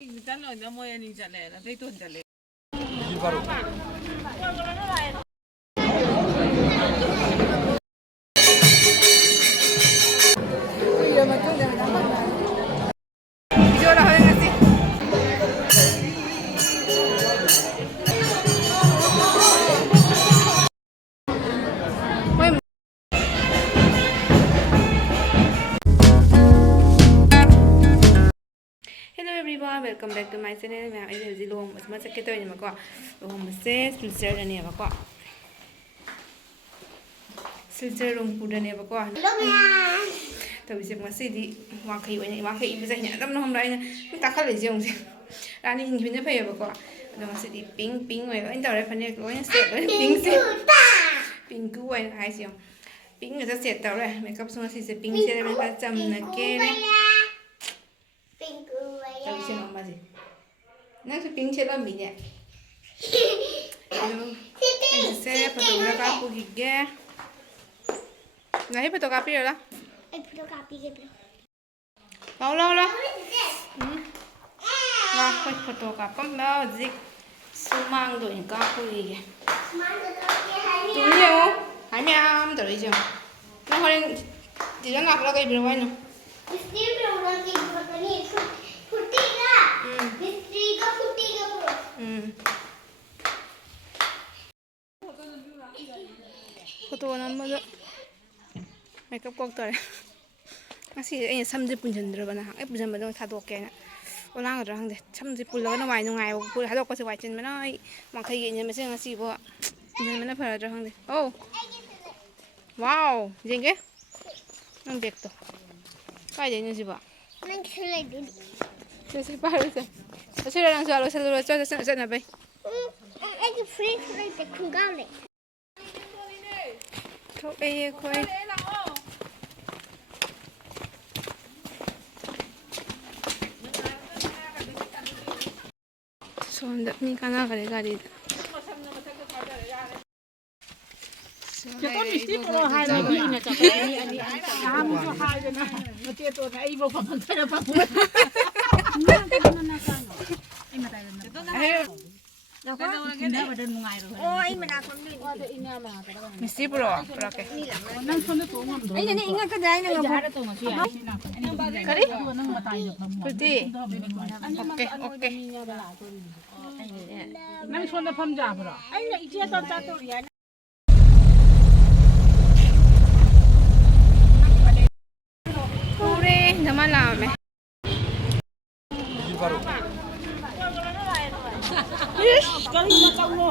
ꯆꯠꯂꯣꯏꯗ ꯃꯣꯏ ꯑꯅꯤ ꯆꯠꯂꯦꯅ ꯇꯩꯇꯣꯟ ꯆꯠꯂꯦ Hello everyone, welcome back to my channel. I am here Luhong. I am going to Luhong Silchar Silchar room food and never go. To visit my city, Waki when you walk in, I don't know how to tackle his young. Running in the paper. The city pink, where in the reference going pink, pink, and ice young. Pink is a set, make up some pink, some Tahu mama sih. Nak pink cila minyak. Saya fotografer aku gigi. Nah, fotografi lah. Fotografi gitu. Lah. Wah, fotografer mau zik sumang tu yang aku gigi. Tu ni oh, hai miam tu ni je. Nah, hari di sana aku lagi berapa ni? Mesti berapa lagi berapa ni? Futiga. Mesti ka futiga bro. Foto nama tu makeup kok tu. Masih ini sambil punjen dulu mana? Punjen mana? Thadu okey na. Orang orang deh sambil pulau na wai nungai. Pulau thadu okey wai jen mana? Makai ini macam nasi buat. Punjen mana pada orang deh. Oh, wow, jengke? Nang dek tu. Kau jadi nasi buat. Nang selai dulu. Nasi baru tu. Nasi orang soal tu apa? Aku free tak tunggal le. Kau kau. So, ni kana kari. Kita mesti perlu hal lagi ni nak ini. Kamu tu hal je nak. Mesti tu nak ibu kamu tu apa buat? Mesti perlu ke? Ini ingat ke dah ini Kari? Putih. Okey. Nang suara pemjam bro. Ini ije tu ya. Pure, nama lama. Yes, kali macam lo.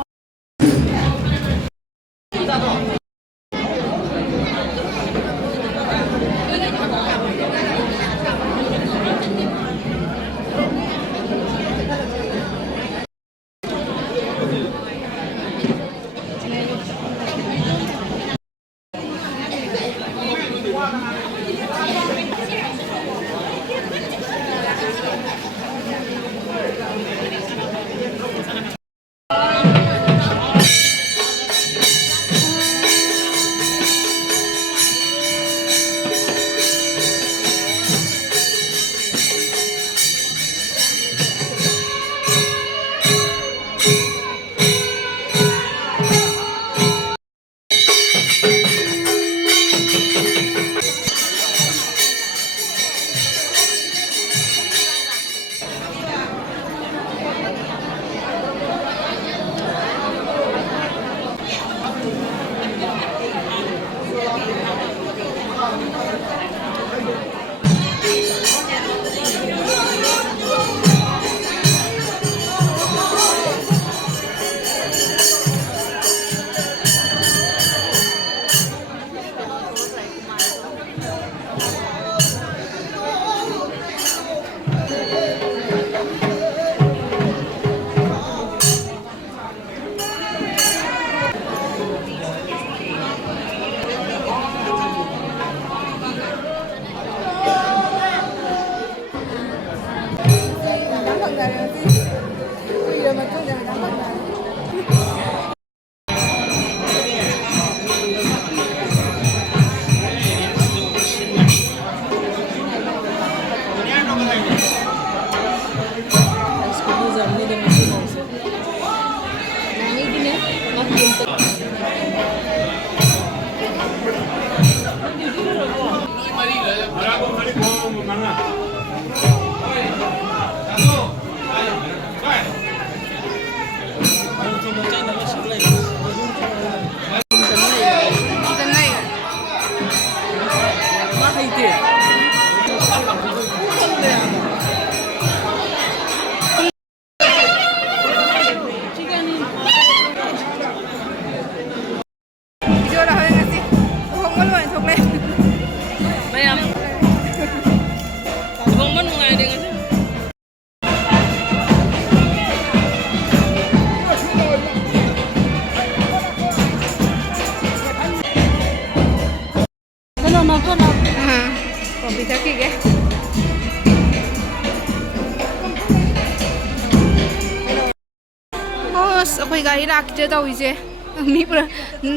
ꯑꯩꯈꯣꯏ ꯒꯥꯔꯤ ꯂꯥꯛꯈꯤꯗ꯭ꯔꯦ ꯇꯧꯔꯤꯁꯦ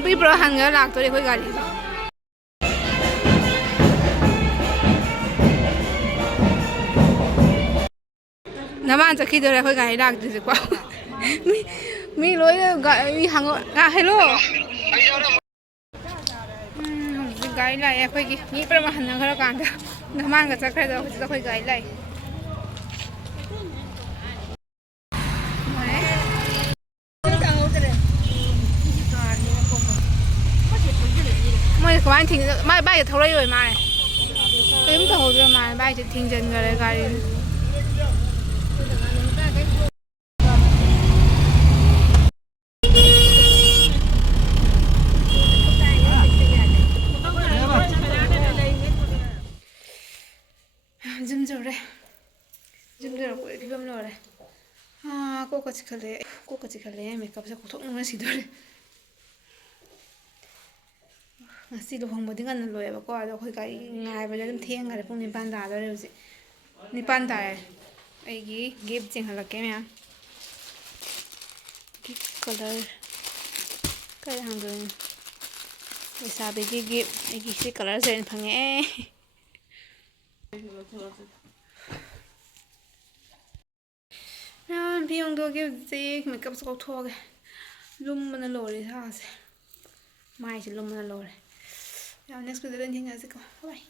ꯃꯤ ꯄꯨꯔꯥ ꯍꯟꯒ ꯂꯥꯛꯇꯣꯔꯦ ꯑꯩꯈꯣꯏ ꯒꯥꯔꯤꯁꯦ ꯅꯃꯥꯟ ꯆꯠꯈꯤꯗꯣꯔꯦ ꯑꯩꯈꯣꯏ ꯒꯥꯔꯤ ꯂꯥꯛꯇ꯭ꯔꯤꯁꯦꯀꯣ ꯃꯤ ꯂꯣꯏꯅ ꯃꯤ hello ꯍꯧꯖꯤꯛ ꯒꯥꯔꯤ ꯂꯥꯛꯑꯦ ꯑꯩꯈꯣꯏꯒꯤ ꯃꯤ ꯄꯨꯔꯥ ꯍꯟꯅꯈ꯭ꯔꯀꯥꯟꯗ ꯅꯃꯥꯟꯒ ꯆꯠꯈ꯭ꯔꯗꯣ ꯍꯧꯖꯤꯛꯇ ꯑꯩꯈꯣꯏ ꯒꯥꯔꯤ ꯂꯥꯛꯑꯦ ꯃꯣꯏꯅ ꯀꯃꯥꯏꯅ ꯃꯥꯏ ꯕꯥꯏꯛꯇ ꯊꯧꯔꯛꯏ ꯃꯥꯜꯂꯦ ꯀꯔꯤꯝ ꯇꯧꯍꯧꯗ꯭ꯔ ꯃꯥꯜꯂꯦ ꯕꯥꯏꯛꯁꯦ ꯊꯤꯡꯖꯤꯟꯈꯔꯦ ꯒꯥꯔꯤ ꯖꯤꯝ ꯖꯧꯔꯛꯄꯒꯤ ꯐꯤꯕꯝ ꯂꯣꯏꯔꯦ ꯀꯣꯛꯀ ꯆꯤꯛꯈꯠꯂꯦ ꯃꯦꯀꯞꯁꯦ ꯀꯣꯛꯊꯣꯛꯅꯤꯡꯕꯅ ꯁꯤꯗꯣꯔꯦ ꯉꯁꯤ ꯂꯨꯍꯣꯡꯕꯗꯤ ꯉꯟꯅ ꯂꯣꯏꯌꯦꯕꯀꯣ ꯑꯗꯣ ꯑꯩꯈꯣꯏ ꯒꯥꯔꯤ ꯉꯥꯏꯕꯗ ꯑꯗꯨꯝ ꯊꯦꯡꯈꯔꯦ ꯄꯨꯡ 9 ꯇꯥꯗꯣꯔꯦ ꯍꯧꯖꯤꯛ 9 ꯇꯥꯔꯦ ꯑꯩꯒꯤ ꯒꯤꯐ ꯆꯦꯡꯍꯜꯂꯛꯀꯦ ꯃꯌꯥꯝ ꯒꯤꯐ ꯀꯂꯔ ꯀꯔꯤ ꯍꯪꯗꯣꯏꯅꯣ ꯂꯩꯁꯥꯕꯤꯒꯤ ꯒꯤꯐ ꯑꯩꯒꯤ ꯁꯤ ꯀꯂꯔꯁꯦ ꯑꯣꯏꯅ ꯐꯪꯉꯛꯑꯦ ꯐꯤ ꯍꯣꯡꯗꯣꯛꯑꯒꯦ ꯍꯧꯖꯤꯛ ꯃꯦꯀꯞꯁꯦ ꯀꯧꯊꯣꯛꯑꯒꯦ ꯂꯨꯝꯕꯅ ꯂꯣꯏꯔꯦ ꯏꯁꯥꯁꯦ ꯃꯥꯏꯁꯦ ꯂꯨꯝꯕꯅ ꯂꯣꯏꯔꯦ ꯅꯦꯛꯁ ꯚꯤꯗꯤꯑꯣꯗ ꯊꯦꯡꯅꯔꯁꯤꯀꯣ ꯕꯥꯏ